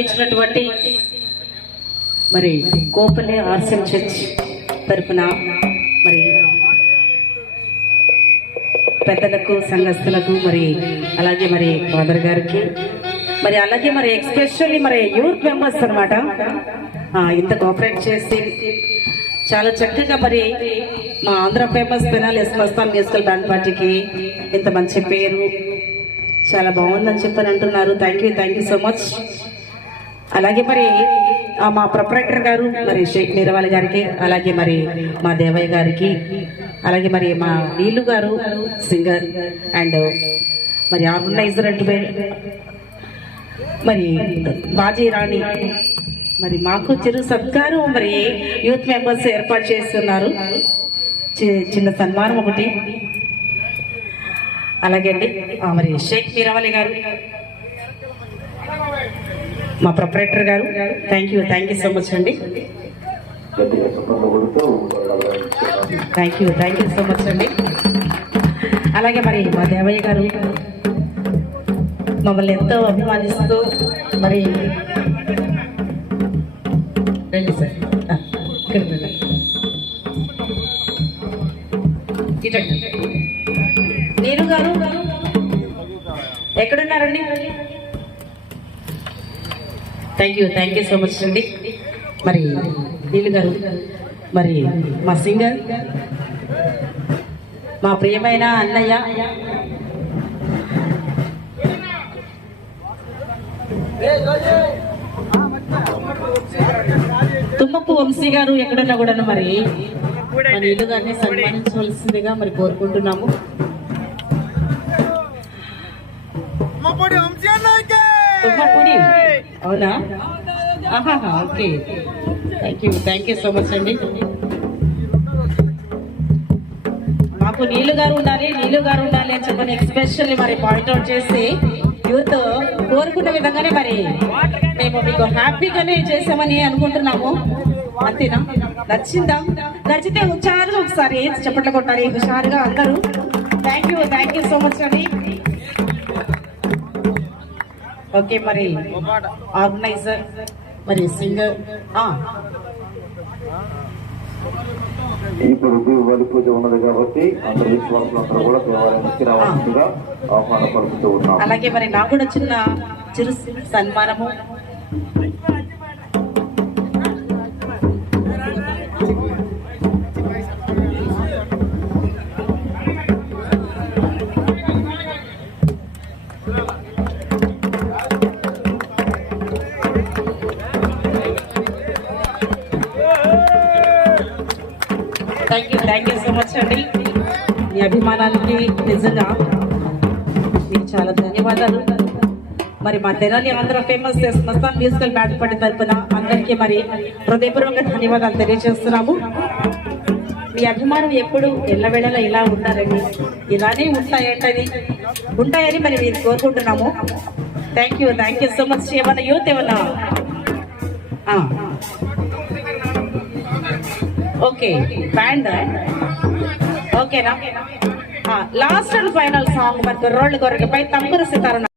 కల్పించినటువంటి మరి కోపల్లి ఆర్సెల్ చర్చ్ తరపున మరి పెద్దలకు సంఘస్థులకు మరి అలాగే మరి ఫాదర్ గారికి మరి అలాగే మరి ఎస్పెషల్లీ మరి యూత్ మెంబర్స్ అనమాట ఇంత కోఆపరేట్ చేసి చాలా చక్కగా మరి మా Andhra famous Tenali Mastan musical band పార్టీకి ఇంత మంచి పేరు చాలా బాగుందని చెప్పని అంటున్నారు. Thank you so much. అలాగే మరి మా ప్రొపరేటర్ గారు మరి షేక్ మీరవాలి గారికి, అలాగే మరి మా దేవయ్య గారికి, అలాగే మరి మా నీలు గారు సింగర్ అండ్ మరి ఆర్గనైజర్ అంటే మరి బాజీ రాణి మరి మాకు చిరు సత్కారం మరి యూత్ మెంబర్స్ ఏర్పాటు చేస్తున్నారు. చిన్న సన్మానం ఒకటి. అలాగే అండి మరి షేక్ మీరవాలి గారు మా ప్రొపరేటర్ గారు థ్యాంక్ యూ సో మచ్ అండి. థ్యాంక్ యూ సో మచ్ అండి. అలాగే మరి మా దేవయ్య గారు మమ్మల్ని ఎంతో అభిమానిస్తూ మరి రండి సార్ నీరు గారు ఎక్కడున్నారండి? థ్యాంక్ యూ సో మచ్ అండి. మరి నీలు గారు మరి మా సింగర్ మా ప్రియమైన అన్నయ్య తుమ్మపు వంశీ గారు ఎక్కడున్నా కూడా మరి మా నీలు గారిని సన్మానించవలసిందిగా మరి కోరుకుంటున్నాము. తుమ్మపూడి అవునా? Okay thank you so much అండి. మాకు నీలు గారు ఉండాలి అని చెప్పని ఎస్పెషల్లీ మరి పాయింట్అవుట్ చేసి యూత్ కోరుకున్న విధంగానే మరి మేము మీకు హ్యాపీగానే చేసామని అనుకుంటున్నాము. అంతేనా? నచ్చితే హుషారుగా ఒకసారి చప్పట్లు కొట్టాలి హుషారుగా అందరూ. థ్యాంక్ యూ సో మచ్ అండి. ఓకే మరి ఆర్గనైజర్ మరి సింగర్ ఇప్పుడు బలి పూజ ఉన్నది కాబట్టి అందరు విశ్వాసులందరూ కూడా దేవాలయానికి రావాల్సిందిగా ఆహ్వానం పలుకుతూ ఉన్నాం. అలాగే మరి నాకు కూడా చిరు సన్మానము. థ్యాంక్ యూ సో మచ్ అండి. మీ అభిమానానికి నిజంగా మీకు చాలా ధన్యవాదాలు. మరి మా Tenali Andhra famous Mastan musical band party తరఫున అందరికీ మరి హృదయపూర్వక ధన్యవాదాలు తెలియజేస్తున్నాము. మీ అభిమానం ఎప్పుడు ఎల్లవేళలా ఇలా ఉండాలని ఇలానే ఉంటాయని మరి మీరు కోరుకుంటున్నాము. Thank you so much. ఏమన్నా యూత్ ఏమన్నా ఓకే బ్యాండ్ ఓకేనా? లాస్ట్ అండ్ ఫైనల్ సాంగ్ మరి కుర్రోళ్ళు కొరకపై తంబురు సితార